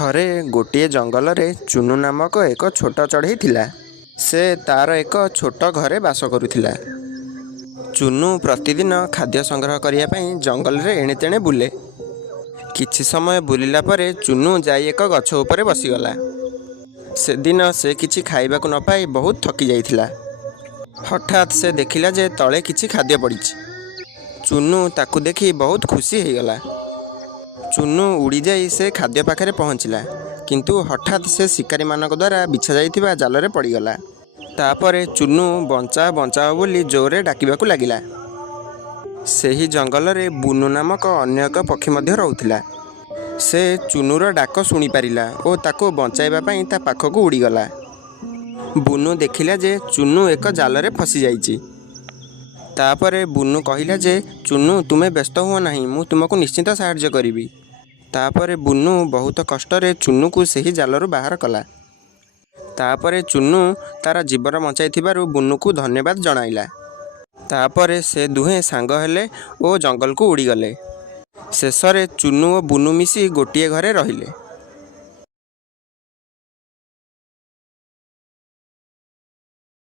ଥରେ ଗୋଟିଏ ଜଙ୍ଗଲରେ ଚୁନୁ ନାମକ ଏକ ଛୋଟ ଚଢ଼େଇ ଥିଲା। ସେ ତାର ଏକ ଛୋଟ ଘରେ ବାସ କରୁଥିଲା। ଚୁନୁ ପ୍ରତିଦିନ ଖାଦ୍ୟ ସଂଗ୍ରହ କରିବା ପାଇଁ ଜଙ୍ଗଲରେ ଏଣେତେଣେ ବୁଲେ। କିଛି ସମୟ ବୁଲିଲା ପରେ ଚୁନୁ ଯାଇ ଏକ ଗଛ ଉପରେ ବସିଗଲା। ସେଦିନ ସେ କିଛି ଖାଇବାକୁ ନ ପାଇ ବହୁତ ଥକି ଯାଇଥିଲା। ହଠାତ୍ ସେ ଦେଖିଲା ଯେ ତଳେ କିଛି ଖାଦ୍ୟ ପଡ଼ିଛି। ଚୁନୁ ତାକୁ ଦେଖି ବହୁତ ଖୁସି ହୋଇଗଲା। ଚୁନୁ ଉଡ଼ିଯାଇ ସେ ଖାଦ୍ୟ ପାଖରେ ପହଞ୍ଚିଲା, କିନ୍ତୁ ହଠାତ୍ ସେ ଶିକାରୀମାନଙ୍କ ଦ୍ୱାରା ବିଛାଯାଇଥିବା ଜାଲରେ ପଡ଼ିଗଲା। ତାପରେ ଚୁନୁ ବଞ୍ଚାଅ ବଞ୍ଚାଅ ବୋଲି ଜୋରରେ ଡାକିବାକୁ ଲାଗିଲା। ସେହି ଜଙ୍ଗଲରେ ବୁନୁ ନାମକ ଅନ୍ୟ ଏକ ପକ୍ଷୀ ମଧ୍ୟ ରହୁଥିଲା। ସେ ଚୁନୁର ଡାକ ଶୁଣିପାରିଲା ଓ ତାକୁ ବଞ୍ଚାଇବା ପାଇଁ ତା ପାଖକୁ ଉଡ଼ିଗଲା। ବୁନୁ ଦେଖିଲା ଯେ ଚୁନୁ ଏକ ଜାଲରେ ଫସିଯାଇଛି। ତାପରେ ବୁନୁ କହିଲା ଯେ, ଚୁନୁ ତୁମେ ବ୍ୟସ୍ତ ହୁଅ ନାହିଁ, ମୁଁ ତୁମକୁ ନିଶ୍ଚିତ ସାହାଯ୍ୟ କରିବି। ତାପରେ ବୁନୁ ବହୁତ କଷ୍ଟରେ ଚୁନୁକୁ ସେହି ଜାଲରୁ ବାହାର କଲା। ତାପରେ ଚୁନୁ ତାର ଜୀବନ ବଞ୍ଚାଇଥିବାରୁ ବୁନୁକୁ ଧନ୍ୟବାଦ ଜଣାଇଲା। ତାପରେ ସେ ଦୁହେଁ ସାଙ୍ଗ ହେଲେ ଓ ଜଙ୍ଗଲକୁ ଉଡ଼ିଗଲେ। ଶେଷରେ ଚୁନୁ ଓ ବୁନୁ ମିଶି ଗୋଟିଏ ଘରେ ରହିଲେ।